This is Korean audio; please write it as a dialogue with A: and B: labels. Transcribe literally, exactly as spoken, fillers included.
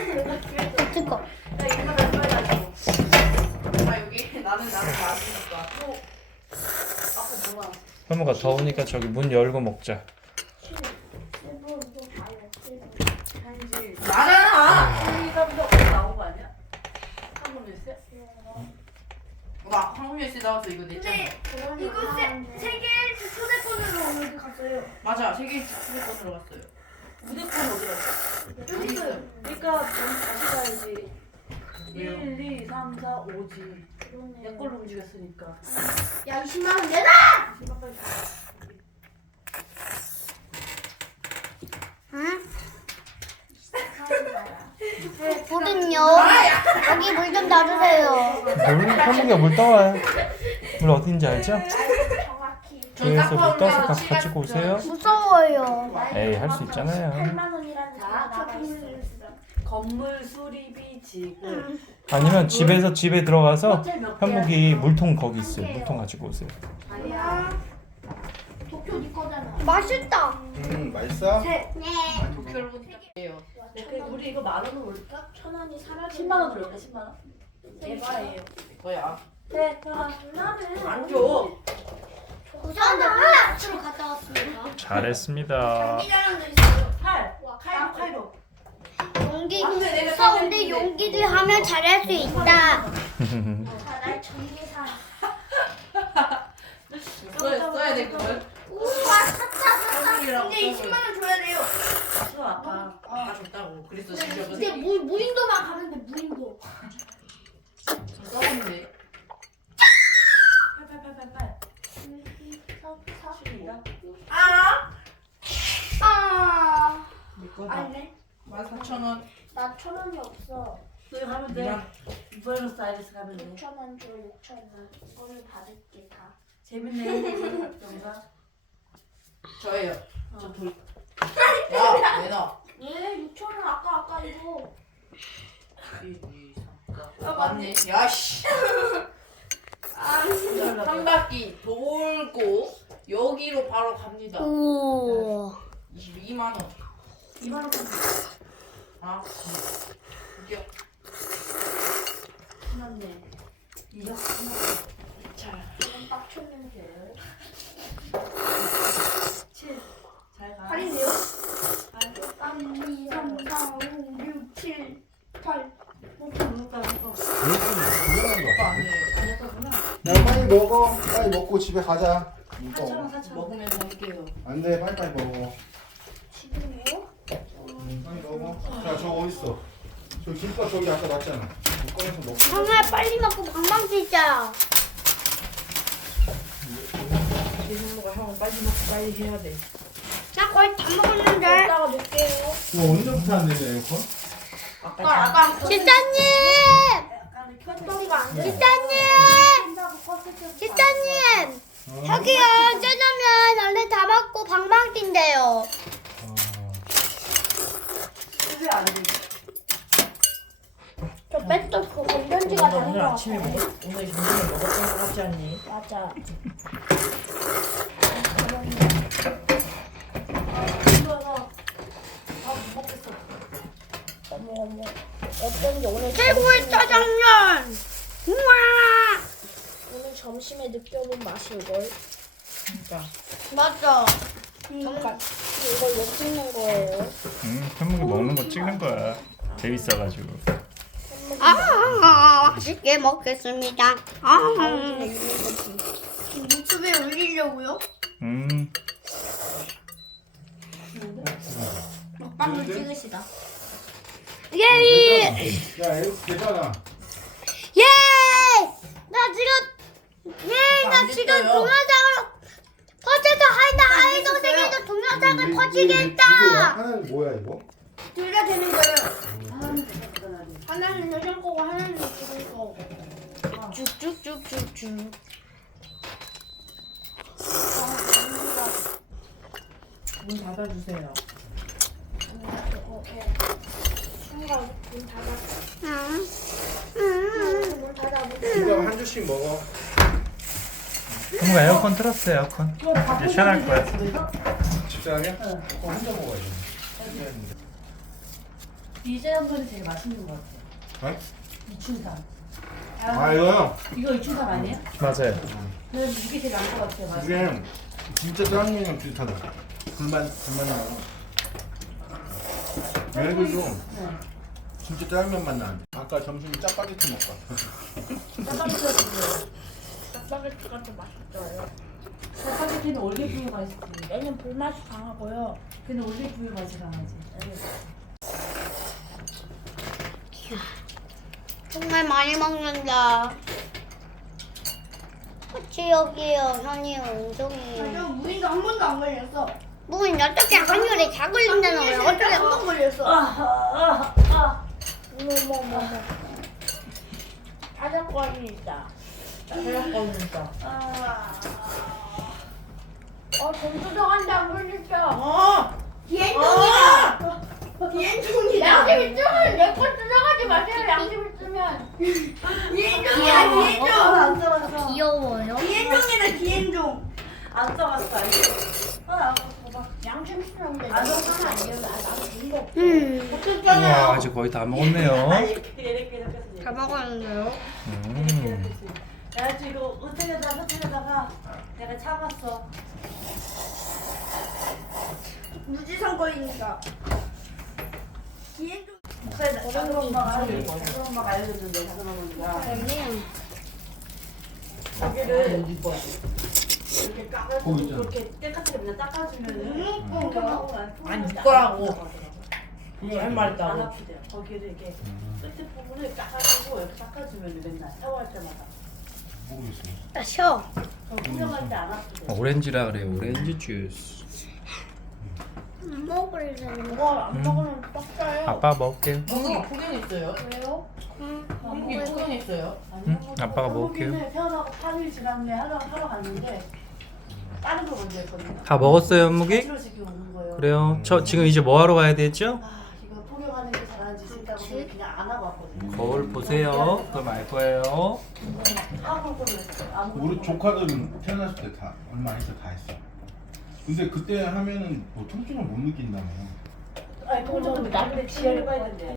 A: 뜨거.
B: 야 이거 다 빨리 하고. 아 여기 나는 나는 나으니까. 또 아까 뭐야?
C: 현무가 더우니까 저기 문 열고 먹자.
B: 나잖아. 우리가 먼저 어디 나온 거 아니야? 한국 뉴스? 나 한국 뉴스 나왔어 이거 내 짱.
D: 이거 세, 세계 초대권으로 어디 갔어요?
B: 맞아 세계 휴대폰으로 갔어요. 휴대폰 어디 갔어?
D: 여기 있어요.
B: 그러니까 전 다시 가야지. 일, 이, 삼, 사, 오지. 내 걸로 움직였으니까.
D: 야 이십만 원 내놔!
A: 응? 물은요? 여기 물 좀 놔주세요.
C: 물 현무가 물 떠와요. 물 어딘지 알죠?
D: 정확히
C: 뒤에서 물 떠서 가, 가지고 오세요.
A: 무서워요.
C: 에이 할 수 있잖아요.
D: 팔만 원이라는
B: 자,
D: 나가 있어요.
B: 건물 수리비 지급.
C: 아니면 집에서 집에 들어가서
B: 호텔 몇 개야?
C: 현무기 물통 거기 있어요. 물통 가지고 오세요.
B: 아니야.
D: 도쿄 네 거잖아.
A: 맛있다.
E: 음 맛있어?
D: 세.
A: 네.
B: 도쿄를 해요. 우리 이거 만 원으로 올릴까?
D: 천 원이 사라져.
B: 십만 원으로 올릴까? 십만 원?
D: 대박이에요.
B: 뭐야?
D: 네. 나는
B: 안 줘.
D: 고소한데 플라츠로 갔다 왔습니다.
C: 잘했습니다.
D: 이라는 데 있어요.
B: 팔.
D: 와,
B: 카이로 카이로.
A: 용기
B: 아, 근데 내가
A: 무서운데 용기를 하면 잘할 수 있다.
D: 날 전기사.
B: 써야 써야 될 걸.
D: 우와 사차
B: 선물이라고
D: 근데 이십만 원 줘야 돼요.
B: 써 아까 다 줬다고. 그래서 지금
D: 근데 무, 무인도만 가면 돼 무인도.
B: 써봤는데. 팔팔팔팔팔. 아.
D: 아.
B: 내 거다.
D: 아니네.
B: 만 사천 원.
D: 나 천 원이 없어.
B: 여기 가면 돼. 부에노스아이레스 가면 돼.
D: 육천 원 줘, 육천 원. 이거를 받을게 다.
B: 재밌네. 영상. 저예요. 저 돌. 야, 내놔.
D: 왜 육천 원 아까 아까 이거.
B: 일, 이, 삼, 사. 맞네. 야 씨.
D: 아,
B: 한 바퀴 돌고 여기로 바로 갑니다.
A: 오.
B: 이십이만 원. 이만 원. 아, 드디어. 끝났네. 이거 끝났어. 자,
D: 조금 빡쳤는데.
B: 칠. 잘 가.
D: 팔인데요? 삼, 이, 삼, 사, 오, 육, 칠, 팔.
B: 먹다 먹다 먹다.
E: 불안한 거
B: 오빠
E: 같아.
B: 안 해. 아니었구나.
E: 야 빨리 먹어. 빨리 먹고 집에 가자.
B: 사천 원 사천 원. 먹으면서 할게요.
E: 안돼 빨리빨리 먹어.
D: 지금요?
E: 음, 빨리 먹어. 자 저거 어딨어? 저 김밥 저기 아까 놨잖아. 그거 꺼내서 먹고.
A: 정말 빨리 먹고 방방 뛰자.
B: 대성모가 형은 빨리 먹고 빨리 해야 돼.
A: 나 거의 다 먹었는데.
D: 이따가 먹게요.
E: 그거 언제부터 안 되냐 에어컨?
B: 아까 아까
A: 집사님!
D: 배터리가 안 돼.
A: 집사님! 집사님!
E: 어?
A: 저기요, 짜장면 원래 다 먹고 방방 뛴대요.
E: 어.
B: 왜안 돼?
D: 저 뺐던 그 건전지가 다른
B: 오늘
D: 거
B: 아침에
D: 같아요.
B: 먹었 오늘 점심에 먹었던 거 같지 않니?
D: 맞아.
B: 이거서 밥못 먹겠어.
D: 어머 어머. 어쩐지 오늘
A: 최고의
D: 점심에-
A: 짜장면! 우와!
D: 오늘 점심에 느껴본 맛일걸.
B: 그러니까
A: 맞아.
D: 잠깐. 이걸 왜 찍는 거예요?
C: 응, 현무기 먹는 거 찍는 거야. 재밌어가지고.
A: 아, 맛있게 먹겠습니다. 아,
D: 나중에 있는 거지.
A: 유튜브에 올리려고요?
C: 음,
A: 먹방을
E: 근데?
A: 찍으시다. 예이!
E: 야 에어컨 되잖아.
A: 예! 나 지금 예! 나
B: 안
A: 지금
B: 됐어요.
A: 동영상으로 퍼져서 하이나 하이도 생일도 동영상을 퍼지게
E: 이게
A: 했다!
E: 하나는 뭐야 이거?
D: 둘 다 되는 거예요.
B: 음.
D: 하나는 여장 거고 하나는 지금 거고.
A: 쭉쭉쭉쭉쭉.
B: 문 닫아주세요.
D: 오케이. 순간 문 닫아.
A: 응. 응.
D: 문 닫아. 문
E: 그럼 한 주씩 먹어.
C: 현무가 에어컨 틀었어, 에어컨. 이제 시원할 거야.
E: 집사람이야? 그거 혼자 먹어야 돼.
B: 이재현분이 제일 맛있는 것 같아요.
E: 네?
B: 이춘삼.
E: 아 이거요?
B: 이거 이춘삼 아니에요?
C: 맞아요.
B: 그래서 이게 제일 나은 것 같아요. 맛있.
E: 이게 진짜 짜장면이랑 비슷하다. 불만 불만 나고. 얘네들도
B: 네.
E: 진짜 짜장면 맛 나는데. 아까 점심에 짜파게티 먹고 왔어.
B: 짜파게티가 좋아요.
D: 짜파게티가 좀 맛있어요.
B: 짜파게티는 올리브유 맛있지.
D: 얘는 불맛이 강하고요.
B: 근데 올리브유 맛이 강하지.
A: 정말 많이 먹는다. 그치 여기요 현이요 은종이.
D: 저 무인도 한 번도 안 걸렸어.
A: 뭐 어떻게 한율에 다 걸린다는 거야? 어떻게
D: 한번 걸렸어.
B: 아아 아.
D: 뭐뭐뭐 자작권이 있다.
B: 대략 진짜.
D: 아. 어, 점수 정한다 안 걸렸죠?
B: 어.
D: 비엔종이다. 비엔종이다. 양심 있으면 내거 뜯어가지 마세요. 양심 있으면. 비엔종이야 비엔종.
B: 안 써봤어.
A: 귀여워요.
D: 비엔종이다 비엔종.
B: 안 써봤어. 하나 봐봐.
D: 양심 있으면 돼.
B: 안
D: 하나 아니면 나도 준거 없어.
A: 음.
C: 우와 이제 거의 다 먹었네요.
B: 이렇게 이렇게 이렇게
A: 다 먹었는데요.
C: 음.
B: 야 지금 이거 호텔에다가 호텔에다가 내가 참았어.
D: 무지성거리니까. 비엔종.
B: 목사님 작은 엄마가 알려줬어. 작은 엄마가 알려줬는데 작은 어머니가
A: 그러면
B: 고기를 이렇게 까가지고
E: 고기 있잖아.
B: 그렇게 깨끗하게 그냥 닦아주면은
D: 음,
B: 아니
F: 묶어라고.
E: 그게
F: 할 말
B: 안
F: 있다고.
B: 아프대요. 거기를 이렇게 끝에 부분을 까가지고 이렇게 닦아주면 맨날 샤워할 때마다
E: 모르겠어요.
A: 나 쉬어.
B: 저 구경할 때 안 아프대요.
C: 오렌지라 그래요. 오렌지 주스.
A: 안 먹을래.
D: 그거 안 먹으면 뻑져요.
C: 아빠 먹을게요.
F: 한국이 포경 있어요?
D: 왜요?
F: 한국이 포경 있어요?
C: 응? 아빠가 먹을게요.
B: 한국인은 태어나고 팔 일 지났네 하러, 하러 갔는데 다른 거 먼저 했거든요.
C: 다 먹었어요, 현묵이?
B: 치료식이 오는 거예요.
C: 그래요. 저 지금 이제 뭐 하러 가야 되죠?
B: 아 이거 포경하는 게 잘하는 짓 있다고 그냥 그냥 안 하고 왔거든요.
C: 거울 보세요. 그럼 알 거예요.
B: 아무것도 했어요. 아무것도
E: 우리
B: 못
E: 조카들은 태어났을 때 다 얼마 안 있어 다 했어. 근데 그때 하면은 뭐 통증을 못 느낀다며.
B: 아니 그건 좀 나한테 지혈을 봐야 된대.